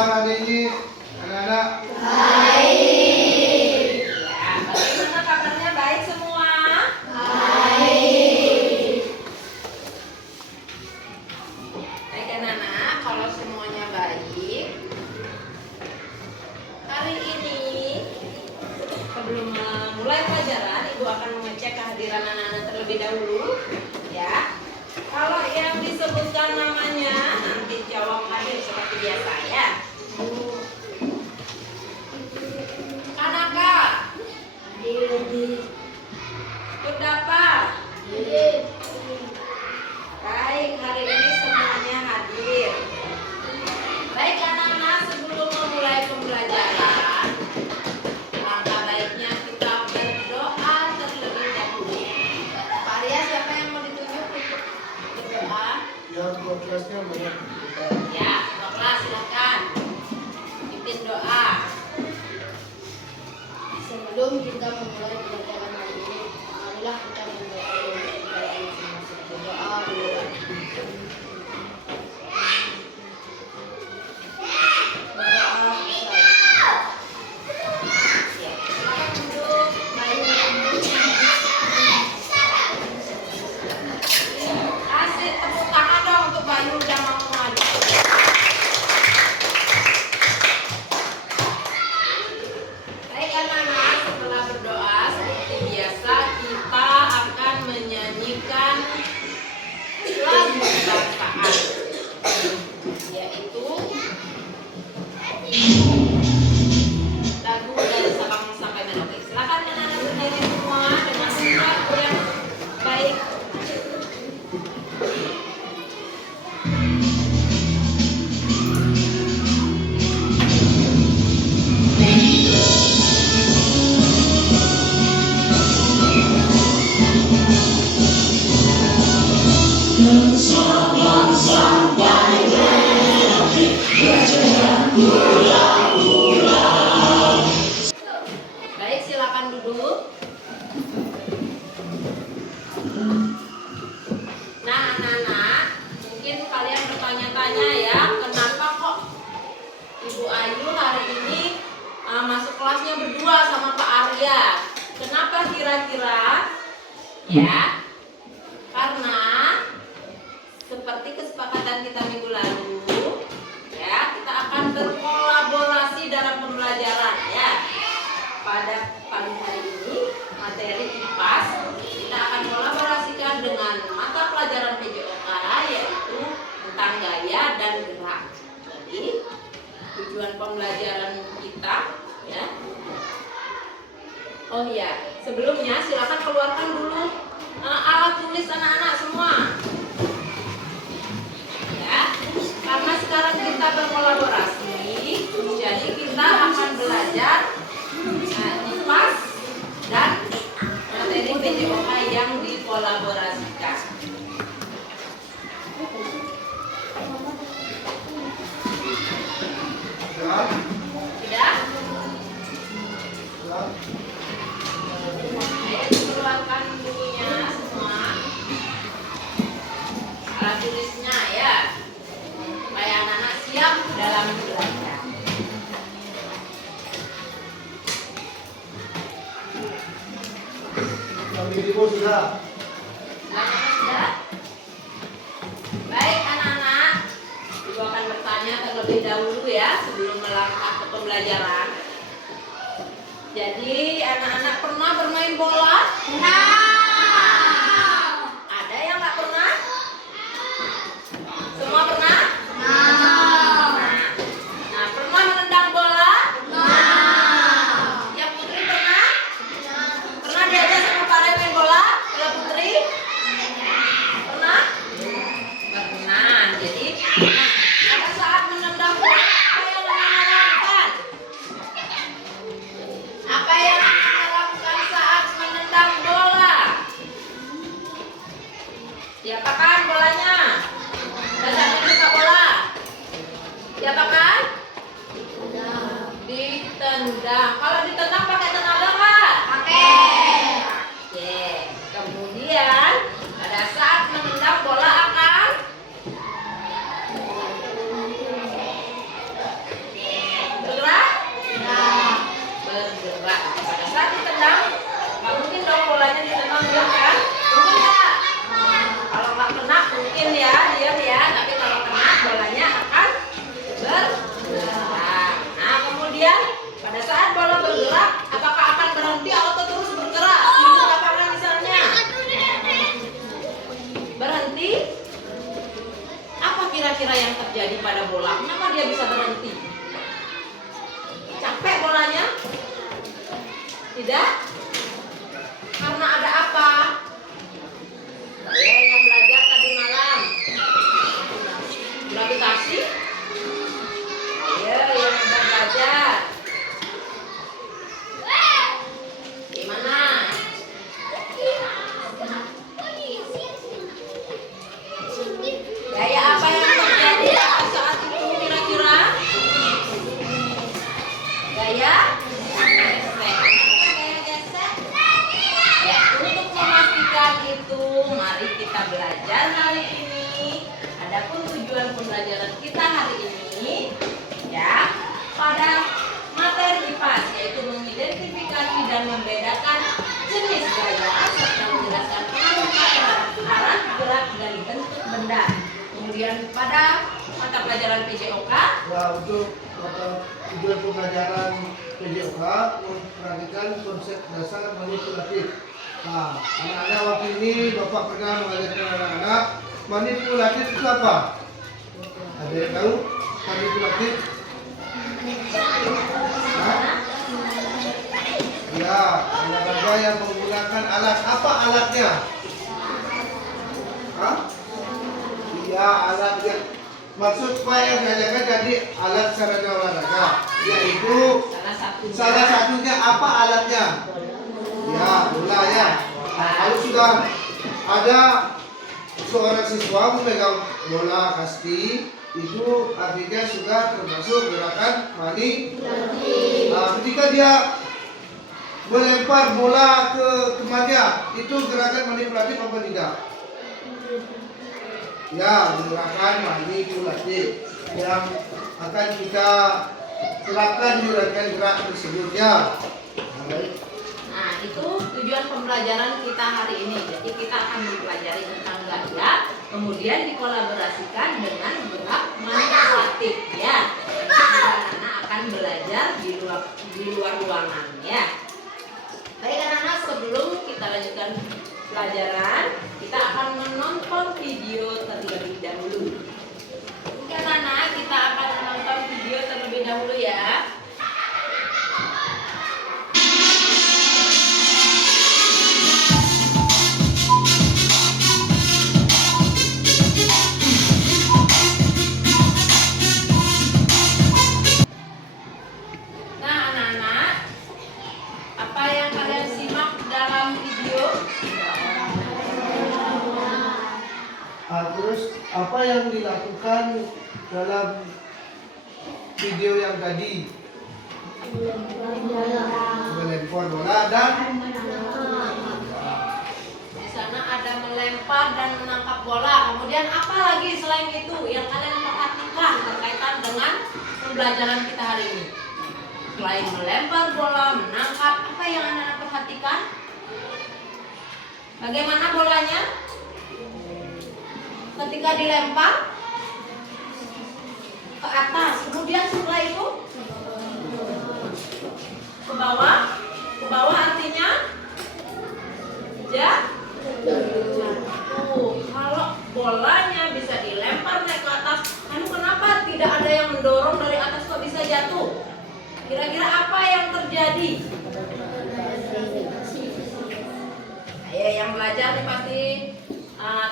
kabar hari ini anak-anak? Baik. Ya, bagaimana kabarnya? Baik semua? Baik. Baik anak-anak, kalau semuanya baik, hari ini sebelum mulai pelajaran, Ibu akan mengecek kehadiran anak-anak terlebih dahulu, ya. Kalau yang disebutkan namanya nanti jawab hadir seperti biasa ya. Kanaka. Hadir. Kudapa. Hadir. Baik, hari ini semuanya hadir. Baik anak-anak, sebelum memulai pembelajaran, langkah baiknya kita berdoa terlebih dahulu. Pak Arya, siapa yang mau ditunjuk untuk berdoa? Ya, buat kelasnya banyak. Ya, Bapak kelas silakan pimpin doa. Sebelum kita memulai pelajaran hari ini, marilah kita berdoa dulu. Berdoa selesai. Ya, silakan duduk. Kasih tepuk tangan dong untuk Bayu udah mau maju. Baik anak-anak, setelah berdoa seperti biasa kita akan menyanyikan lagu kebangsaan, yaitu lagu dari Sabang sampai Merauke. Silakan anak-anak berdiri semua dengan sikap yang baik. Baik, silakan duduk. Nah, anak-anak, mungkin kalian bertanya-tanya ya, kenapa kok Ibu Ayu hari ini masuk kelasnya berdua sama Pak Arya? Kenapa kira-kira? Ya, karena seperti kesepakatan kita minggu lalu, ya, kita akan berkolaborasi dalam pembelajaran ya. Pada pagi hari ini materi IPAS kita akan kolaborasikan dengan mata pelajaran PJOK, yaitu tentang gaya dan gerak. Jadi tujuan pembelajaran kita ya. Oh ya, sebelumnya silakan keluarkan dulu alat tulis anak-anak semua. Ya, karena sekarang kita berkolaborasi, jadi kita akan belajar IPAS dan materi PJOK yang dikolaborasikan. Ya, Tidak? ya. Ayo keluarkan bukunya semua, alat tulisnya ya, supaya anak-anak siap dalam belajar. Kami ibu sudah. Anak-anak sudah? Baik anak-anak, Ibu akan bertanya terlebih dahulu ya sebelum melangkah ke pembelajaran. Jadi anak-anak pernah bermain bola? Ada yang nggak pernah? Semua pernah? Nah, pernah menendang bola? Yang Putri pernah? Pernah diajak sama Pak Rey main bola? Ya Putri? Pernah? Pernah. Jadi, pada saat menendang bola, apa yang anak-anak lakukan? Apa yang anak-anak lakukan saat menendang bola? Diapakan bolanya? Dasarnya suka bola? Diapakan? Ditendang. Kalau ditendang pakai tenaga nggak? Pakai. Oke. Kemudian pada saat menendang bola akan berhenti. Apa kira-kira yang terjadi pada bola? Kenapa dia bisa berhenti? Capek bolanya? Tidak? Karena ada apa? Ya, yang belajar tadi malam. Gravitasi? Ya, yang belajar. Gimana? Gaya apa yang terjadi pada saat itu kira-kira? Gaya gesek. Gaya gesek. Ya, untuk memastikan itu, mari kita belajar hari ini. Adapun tujuan pembelajaran kita hari ini, ya, pada materi IPA, yaitu mengidentifikasi dan membedakan jenis gaya serta menjelaskan arah gerak dan bentuk benda. Kemudian pada mata pelajaran PJOK, Ya, untuk tujuan pembelajaran PJOK memperhatikan konsep dasar manipulatif. Nah, anak-anak waktu ini Bapak pernah mengajarkan anak-anak manipulatif itu apa? Ada yang tahu manipulatif? Hah? Ya, olahraga yang menggunakan alat. Apa alatnya? Hah? Iya, alat yang maksud supaya yang diajarkan jadi alat sarana olahraga, yaitu salah satunya apa alatnya? Ya, bola ya. Nah, kalau sudah ada seorang siswa memegang bola kasti, itu artinya sudah termasuk gerakan manipulatif. Nah, ketika dia melempar bola ke temannya, itu gerakan manipulatif apa tidak? Ya, gerakan manipulatif yang akan kita terapkan di rangkaian gerak tersebutnya. Baik. nah itu tujuan pembelajaran kita hari ini. Jadi kita akan mempelajari tentang gaya, kemudian dikolaborasikan dengan gerak manipulatif ya. Anak-anak akan belajar di luar ruangan ya. Baik anak-anak, sebelum kita lanjutkan pelajaran, kita akan menonton video terlebih dahulu. Oke anak-anak, kita akan menonton video terlebih dahulu ya. Nah anak-anak, apa yang kalian simak dalam video? Terus apa yang dilakukan dalam video yang tadi? Melempar bola dan Di sana ada melempar dan menangkap bola. Kemudian apa lagi selain itu yang kalian perhatikan berkaitan dengan pembelajaran kita hari ini? Selain melempar bola, menangkap, apa yang anak-anak perhatikan? Bagaimana bolanya? Ketika dilempar ke atas, kemudian setelah itu ke bawah. Ke bawah artinya jatuh. Kalau bolanya bisa dilempar naik ke atas, lalu kenapa tidak ada yang mendorong dari atas kok bisa jatuh? Kira-kira apa yang terjadi? Ayo yang belajar nih pasti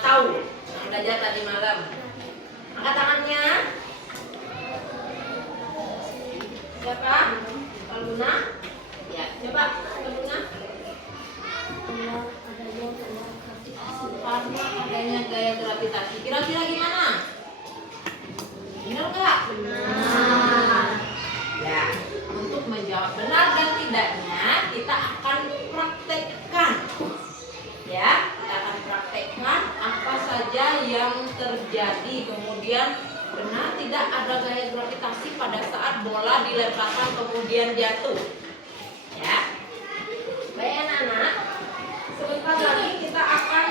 tahu. Yang belajar tadi malam. Angkat tangannya. Siapa? Kaluna? Ya, coba Kaluna. Karena adanya gaya gravitasi. Kira-kira gimana? Benar nggak? Benar. Ya, untuk menjawab benar dan tidaknya kita akan praktekkan. Ya, kita akan praktekkan apa saja yang terjadi. Kemudian benar tidak ada gaya gravitasi pada saat bola dilemparkan kemudian jatuh. Ya. Baik anak-anak, sebentar lagi kita akan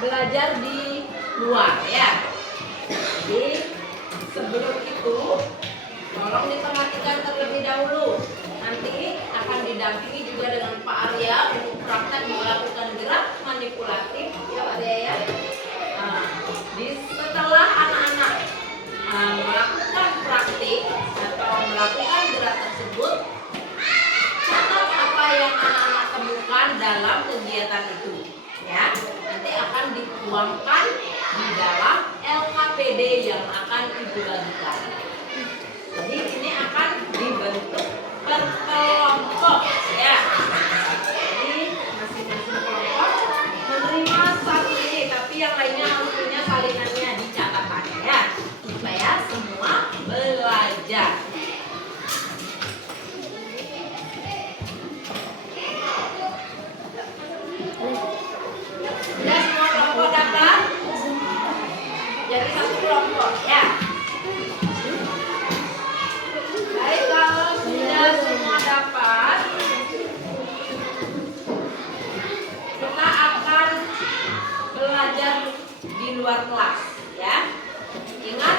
belajar di luar ya. Jadi sebelum itu tolong diperhatikan terlebih dahulu. Nanti akan didampingi juga dengan Pak Arya praktek melakukan gerak manipulatif ya Pak Dea ya. Nah, setelah anak-anak melakukan praktik atau melakukan gerak tersebut, catat apa yang anak-anak temukan dalam kegiatan itu ya. Nanti akan dituangkan di dalam LKPD yang akan Ibu bagikan. Jadi ini akan dibentuk berkelompok ya. Jadi masing-masing kelompok menerima satu ini, tapi yang lainnya harus punya salinannya di catatannya ya, supaya semua belajar. Sudah semua kelompok dapat? Jadi satu kelompok ya. Baik, kalau sudah semua dapat, kita akan belajar di luar kelas ya. Ingat,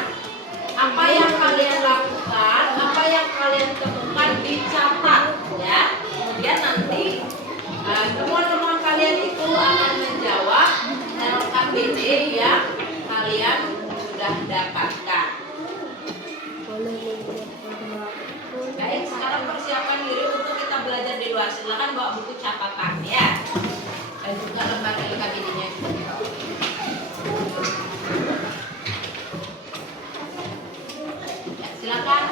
apa yang kalian lakukan, apa yang kalian temukan dicatat ya. Kemudian nanti temuan-temuan kalian itu akan menjawab LKPD yang kalian sudah dapatkan. Baik, sekarang persiapan diri untuk kita belajar di luar. Silakan bawa buku catatan ya. Dan juga lembar LKPD-nya juga dibawa. Ya, silakan.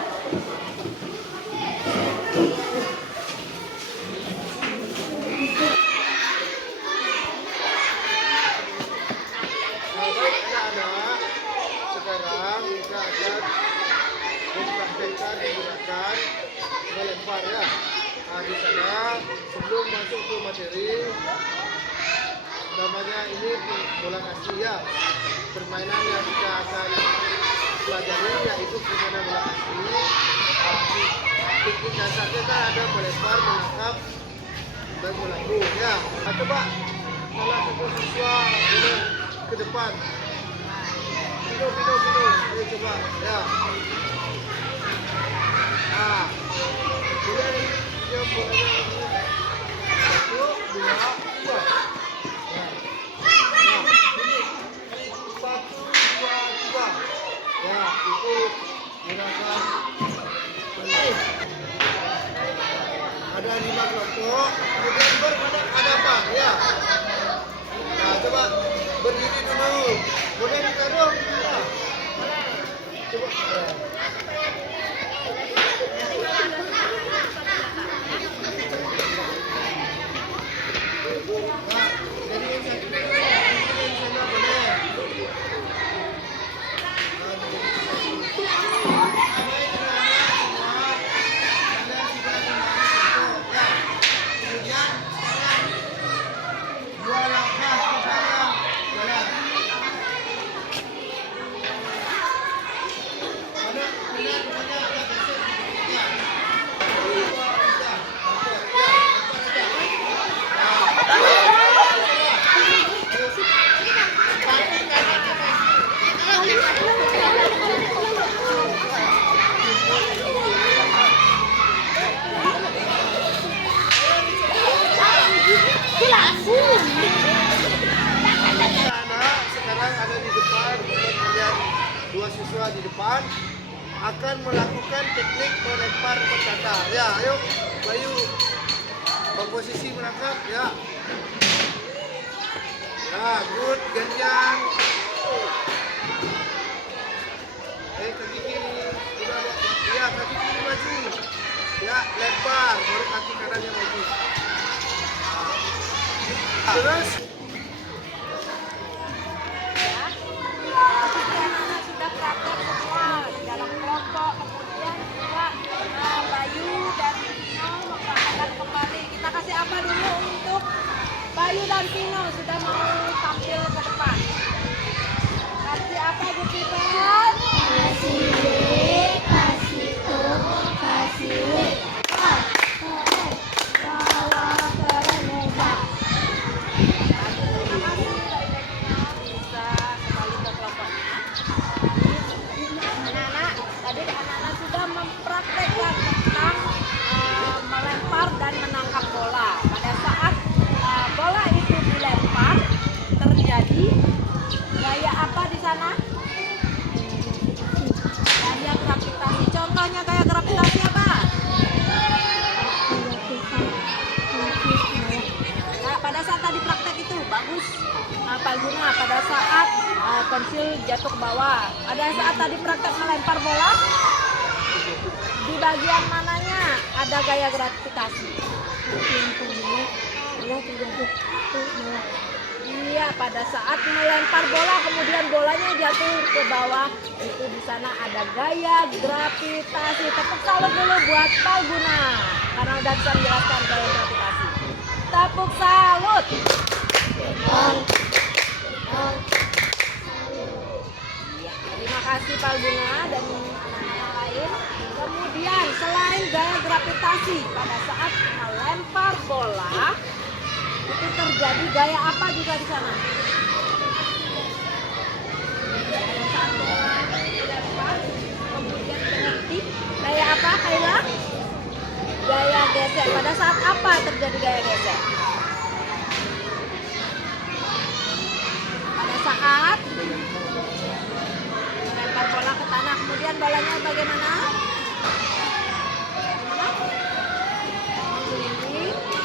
Sekarang kita akan mempraktekkan menggunakan melempar ya. Nah, di sana sebelum masuk ke materi, namanya ini bola kaki ya. Permainan yang kita akan pelajari yaitu permainan bola kaki. Teknik dasarnya kan ada melempar, menangkap, dan melambung ya. Nah, coba salah satu siswa boleh ke depan. Ayo coba ya. Nah, boleh dia bolanya satu, dua, tiga. Nah, ini satu, dua, tiga. Ya, itu gunakan penting. Ada 5 kelompok. Kemudian ada apa? Ya. Nah, coba berdiri dulu. Boleh ditaruh? Ya. Coba. Nah, jadi yang satu dulu. Yang sana boleh. Nah, jadi satu. Baik, semua. Kalian sudah kembali ya. Kemudian sekarang 2 langkah ke belakang. Jalan. Anak sekarang ada di depan, kemudian 2 siswa di depan akan melakukan teknik melempar berkata. Ya, ayo Bayu, komposisi menangkap ya. Nah, good, gantian. Kaki kiri, udah ya, kaki kiri maju. Ya, lempar, baru kaki kanannya maju. Terus Anak-anak sudah praktek semua di dalam kelompok, kemudian juga Bayu dan Tino mempraktekkan kembali. Kita kasih apa dulu untuk Bayu dan Tino sudah mau tampil ke depan? Kasih apa Bu Tiban? Kasih B, kasih O, kasih W. Bawah keren meja. Terima kasih Bayu dan Tino bisa kembali ke kelompoknya. Anak-anak, tadi anak-anak sudah mempraktekkan tentang melempar dan menangkap bola. Pada saat Palguna pada saat pensil jatuh ke bawah. Pada saat tadi praktek melempar bola, di bagian mananya ada gaya gratifikasi? Iya, pada saat melempar bola kemudian bolanya jatuh ke bawah, itu di sana ada gaya gravitasi. Tepuk salut dulu buat Palguna karena udah bisa menjelaskan gaya gravitasi. Tepuk salut. Ya, terima kasih Palguna dan anak-anak yang lain. Kemudian selain gaya gravitasi pada saat melempar bola, itu terjadi gaya apa juga di sana? Pada saat bola dilempar, kemudian berhenti, gaya apa Kayla? Gaya gesek. Pada saat apa terjadi gaya gesek? Pada saat melempar bola ke tanah, kemudian bolanya bagaimana?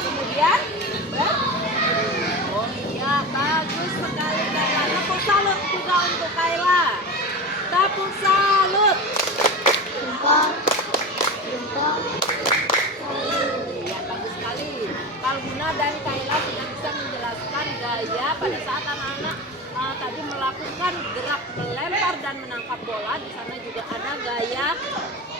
Kemudian oh iya, bagus sekali Kayla. Tepuk salut juga untuk Kayla. Tepuk salut. Ya, bagus sekali. Palguna dan Kayla sudah bisa menjelaskan gaya pada saat anak-anak tadi melakukan gerak melempar dan menangkap bola. Di sana juga ada gaya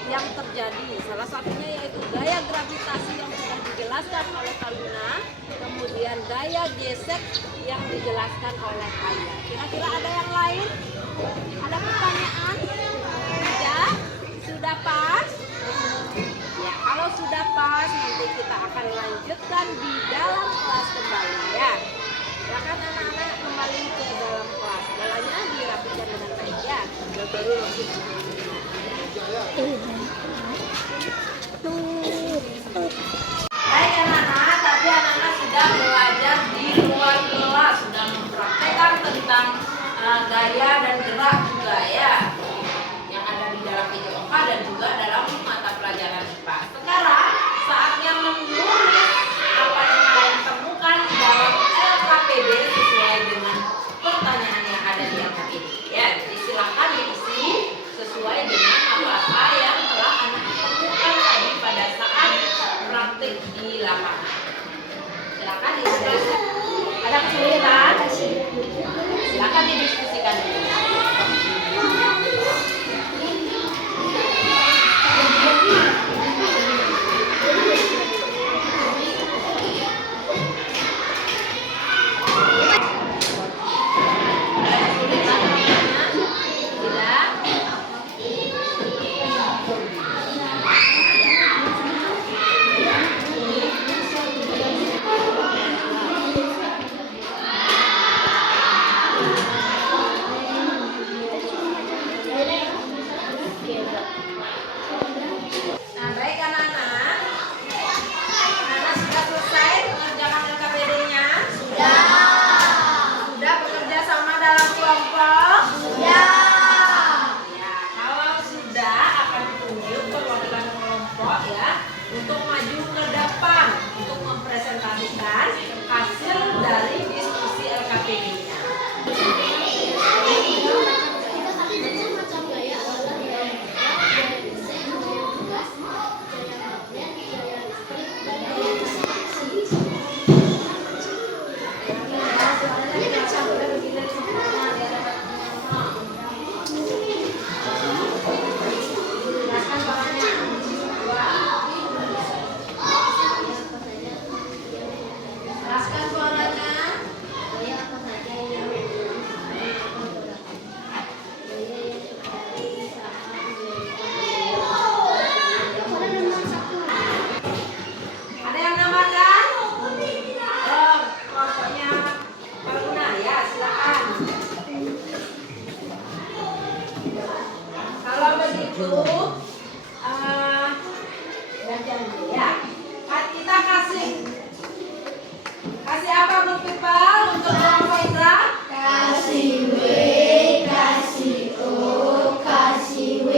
yang terjadi. Salah satunya yaitu gaya gravitasi yang sudah dijelaskan oleh Palguna, kemudian gaya gesek yang dijelaskan oleh Kayla. Kira-kira ada yang lain? Ada pertanyaan? Tidak? Sudah pas? Ya, kalau sudah pas nanti kita akan lanjutkan di dalam kelas kembali ya. Silakan anak-anak kembali ke dalam kelas. Bolanya dirapikan dengan baik ya. Baru lanjut. Baik anak-anak, tadi anak-anak sudah belajar di luar kelas, sudah mempraktekkan tentang gaya dan gerak juga ya, yang ada di dalam PJOK dan juga dalam mata pelajaran IPA. Sekarang saatnya menulis apa yang kalian temukan dalam LKPD sesuai dengan pertanyaan yang ada di LKPD. Ya, jadi silakan diisi sesuai dengan apa-apa yang telah anak temukan tadi pada saat praktik di lapangan. Silakan didiskusikan. Ada kesulitan? Silakan didiskusikan dulu. Nah, baik anak-anak. Anak sudah selesai mengerjakan LKPD-nya? Sudah. Sudah bekerja sama dalam kelompok? Sudah. Ya, kalau sudah akan ditunjuk perwakilan kelompok ya untuk maju ke depan untuk mempresentasikan hasil dari diskusi LKPD-nya. Jelaskan suaranya. Ada yang nambahkan? Oh, kelompoknya Palguna ya, silakan. Kalau begitu, janji ya. Kita kasih apa Bu Pipal untuk kelompok Indra? Kasih W, kasih O, kasih W.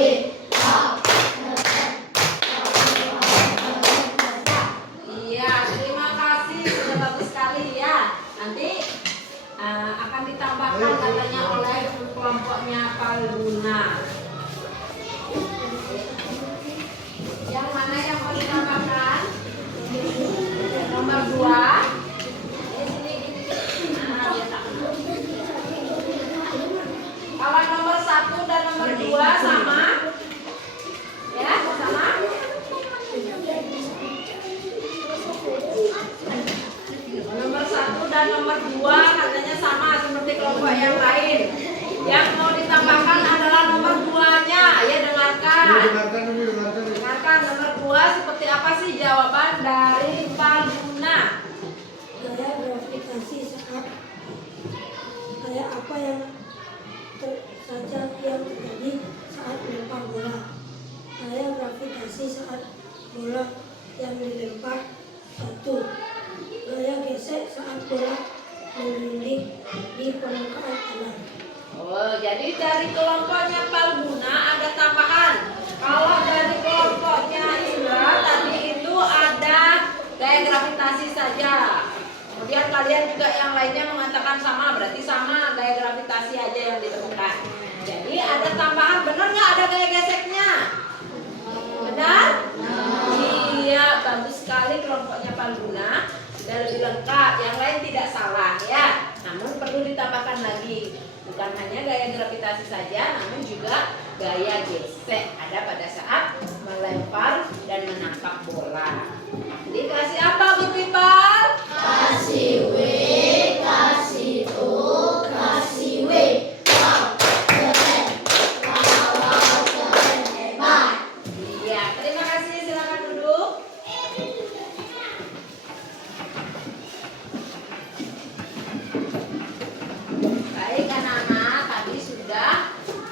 Iya, terima kasih, sudah bagus sekali ya. Nanti akan ditanya 2. Nah, dia sama. Kalau nomor 1 dan nomor 2 sama. Ya, sama. Nomor 1 dan nomor 2 katanya sama seperti kelompok yang lain. Yang mau ditambahkan adalah nomor 2-nya. Ya, dengarkan. Dengarkan nomor 2 seperti apa sih jawaban dari Pak Guna? Gaya gravitasi saat kayak apa yang saja yang terjadi saat melempar bola. Gaya gravitasi saat bola yang dilempar 1. Gaya gesek saat bola menggelinding di permukaan tanah. Oh, jadi dari kelompoknya Palguna ada tambahan. Kalau dari kelompoknya Indra tadi itu ada gaya gravitasi saja. Kemudian kalian juga yang lainnya mengatakan sama, berarti sama gaya gravitasi aja yang ditemukan. Jadi ada tambahan, benar nggak ada gaya geseknya? Benar? Iya, bagus sekali kelompoknya Palguna. Sudah lebih lengkap, yang lain tidak salah ya. Namun perlu ditambahkan lagi, bukan hanya gaya gravitasi saja, namun juga gaya gesek ada pada saat melempar dan menangkap bola. Dikasih apa Bu Pipal? Kasih W, kasih O, kasih W. Wow, keren. Wow, keren, hebat. Iya, terima kasih. Silakan duduk. Baik anak-anak, tadi sudah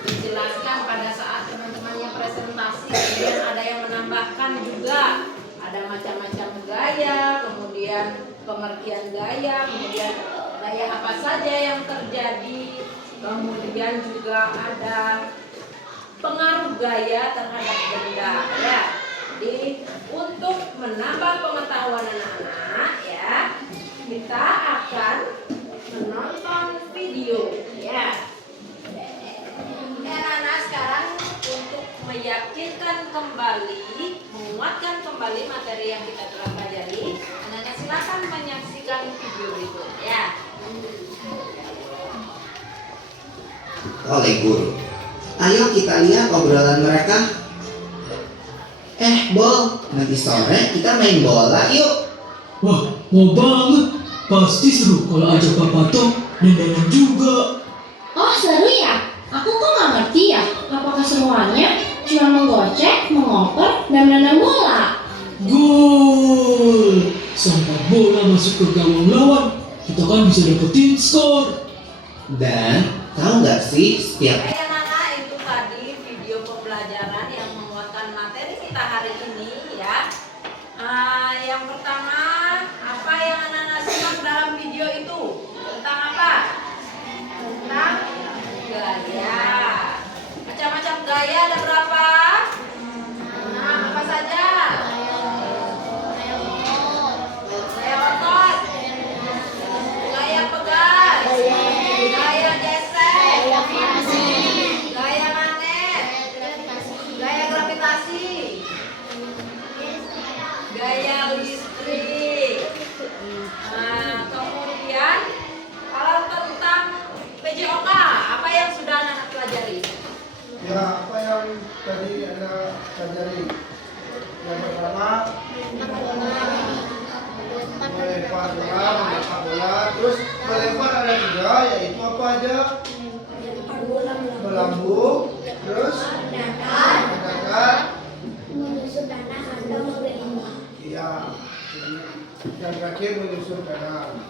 dijelaskan pada saat teman-temannya presentasi. Kemudian ada yang menambahkan juga. Ada macam-macam gaya, kemudian pengertian gaya, kemudian gaya apa saja yang terjadi. Kemudian juga ada pengaruh gaya terhadap benda ya. Jadi untuk menambah pengetahuan anak-anak ya, kita akan menonton video ya. Anak-anak sekarang untuk meyakinkan kembali, menguatkan kembali materi yang kita telah pelajari, anak-anak silakan menyaksikan video berikut ya. Oleh guru. Ayo kita lihat obrolan mereka. Bol, nanti sore kita main bola yuk. Wah, mau banget. Pasti seru kalau ajak Papa Tom dan Danan juga. Oh seru ya? Aku kok nggak ngerti ya. Apakah semuanya cuma menggocek, mengoper, dan menendang bola? Gol! Sampai bola masuk ke gawang lawan, kita kan bisa dapetin skor. Dan tahu nggak sih setiap Oke anak-anak, itu tadi video pembelajaran yang menguatkan materi kita hari ini ya. Yang pertama, apa yang anak-anak simak dalam video itu? Tentang apa? Tentang gaya. Macam-macam gaya ada berapa? Nah, apa saja? Gaya otot, gaya pegas, gaya gesek, gaya magnet, gaya gravitasi, gaya listrik. Nah, kemudian kalau tentang PJOK, apa yang sudah anak pelajari? Ya, apa yang tadi Anda pelajari? Yang pertama, melempar bola, menangkap bola. Terus melempar ada 3, yaitu apa aja? Melambung, terus mendatar, Menyusun tanah atau memberinya. iya. Dan terakhir menyusun kanan.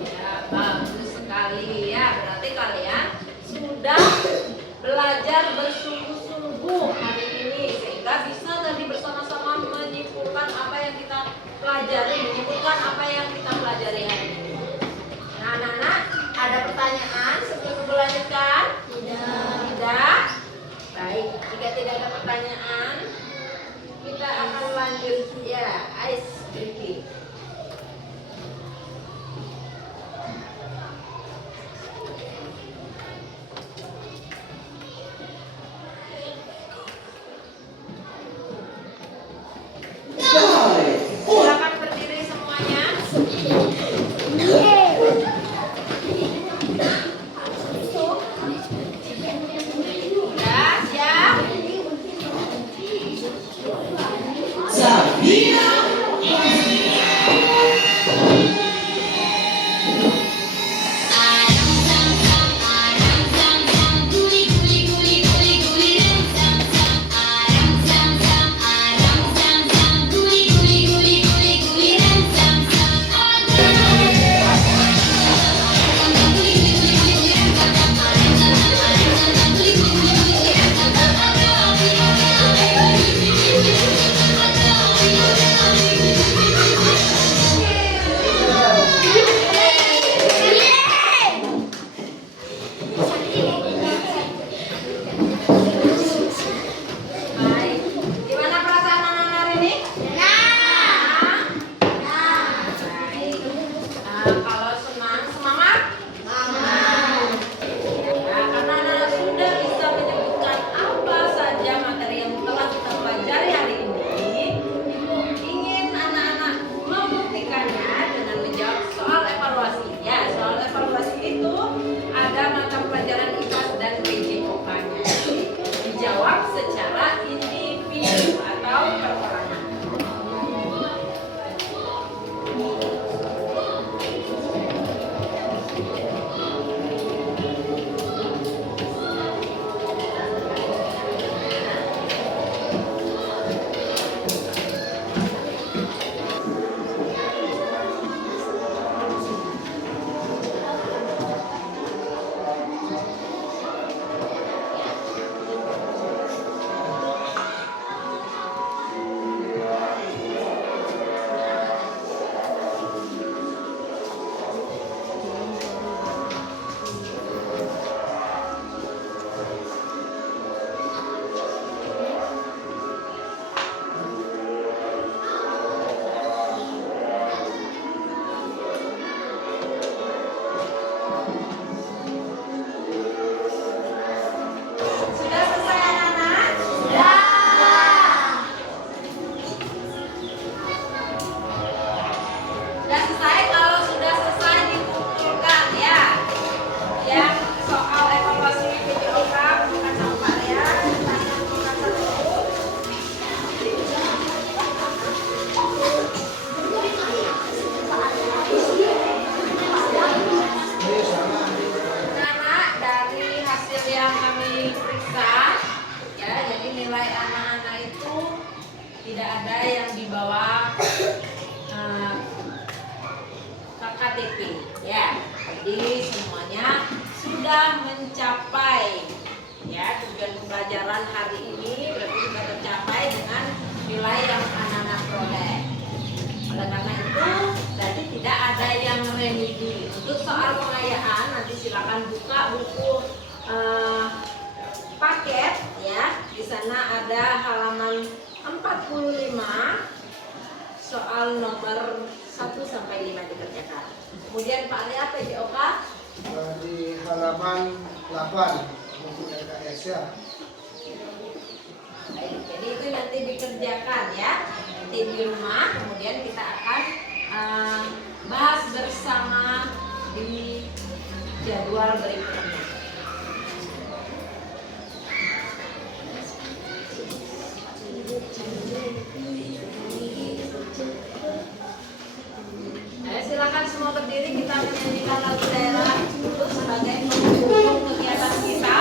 Ya, bagus sekali ya. Berarti kalian sudah belajar bersungguh-sungguh hari ini sehingga bisa tadi bersama-sama menyimpulkan apa yang kita pelajari, menyimpulkan apa yang kita pelajari hari ini. Nah, anak-anak, ada pertanyaan sebelum melanjutkan? Tidak. Baik, jika tidak ada pertanyaan, kita akan lanjut ya, ice breaking. KTP ya. Jadi semuanya sudah mencapai ya tujuan pembelajaran hari ini, berarti sudah tercapai dengan nilai yang anak-anak peroleh. Oleh karena itu berarti tidak ada yang remedi. Untuk soal pengayaan nanti silakan buka buku paket ya. Di sana ada halaman 45 soal nomor 1 sampai 5 dikerjakan. Kemudian Pak Lia PJOK Di halaman 8 buku LKS ya. Baik, jadi itu nanti dikerjakan ya. Nanti di rumah kemudian kita akan bahas bersama di jadwal berikutnya. Silakan semua berdiri, kita menyanyikan lagu daerah dulu sebagai pendukung kegiatan kita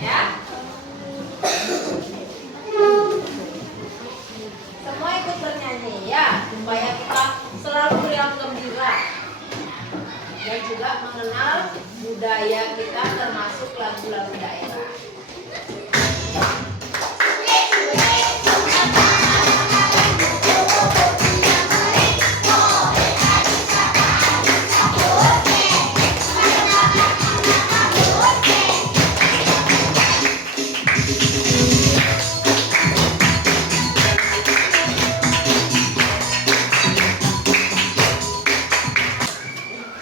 ya. Semua ikut bernyanyi ya, supaya kita selalu riang gembira dan juga mengenal budaya kita termasuk lagu-lagu daerah.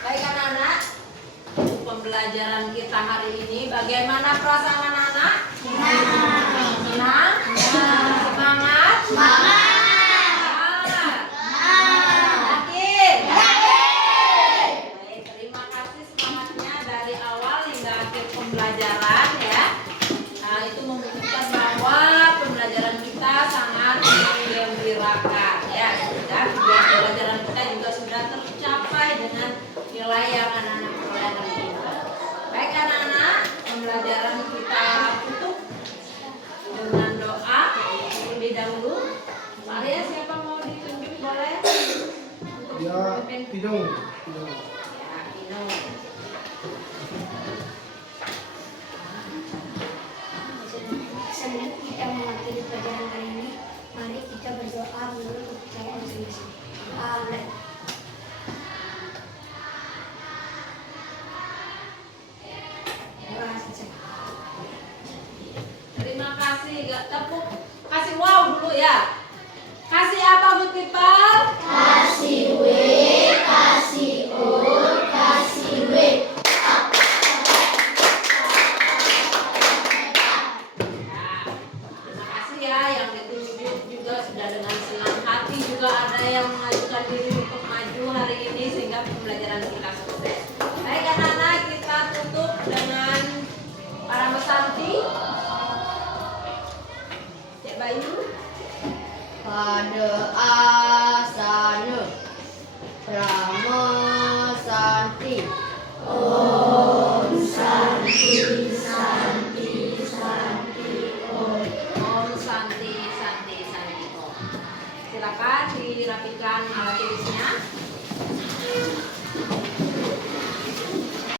Baik anak-anak, pembelajaran kita hari ini bagaimana perasaan anak-anak? Senang? Semangat? Yakin? Baik, terima kasih semangatnya dari awal hingga akhir pembelajaran ya. Nah, itu membuktikan bahwa pembelajaran kita sangat menggembirakan ya. Dan tujuan pembelajaran kita juga sudah tercapai dengan nilai yang anak-anak peroleh hari ini. Baik anak-anak, pembelajaran kita tutup dengan doa terlebih dahulu. Pak Arya, siapa mau ditunjuk boleh? Untuk Ya, memimpin. Pinung. Ya, Pinung. Sebelum kita mengakhiri pelajaran kali ini, mari kita berdoa menurut kepercayaan masing-masing. Amin. Terima kasih, gak tepuk. Kasih wow dulu ya. Kasih apa good people? Kasih W, kasih O, kasih W. Nah, terima kasih ya yang ditunjuk juga sudah dengan senang hati, juga ada yang mengajukan diri untuk maju hari ini sehingga pembelajaran kita sukses. Baik anak-anak, kita tutup dengan para mesanti. Cek Bayu. Pada asana Pramesanti